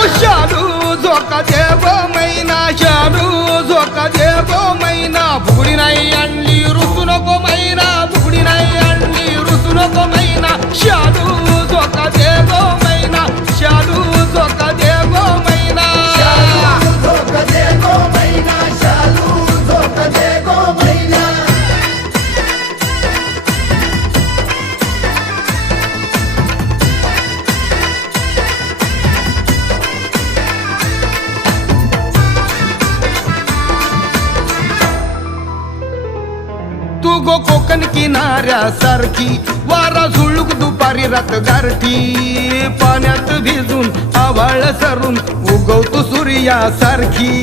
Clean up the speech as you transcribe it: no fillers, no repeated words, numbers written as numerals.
ओ शालू झोका दे गो मैना, शालू झोका दे गो मैना, फुगडी नाही आणली रुसू नको मैना, फुगडी नाही आणली रुसू नको मैना, शालू झोका दे गो मैना, शालू झोका दे गो मैना, झोका दे गो मैना, शालू झोका दे गो मैना. तू गो कोकण किनाऱ्यासारखी, वारा झुळूक दुपारी रात गारठी, पाण्यात भिजून आवाळ सरून उगवतो सूर्यासारखी.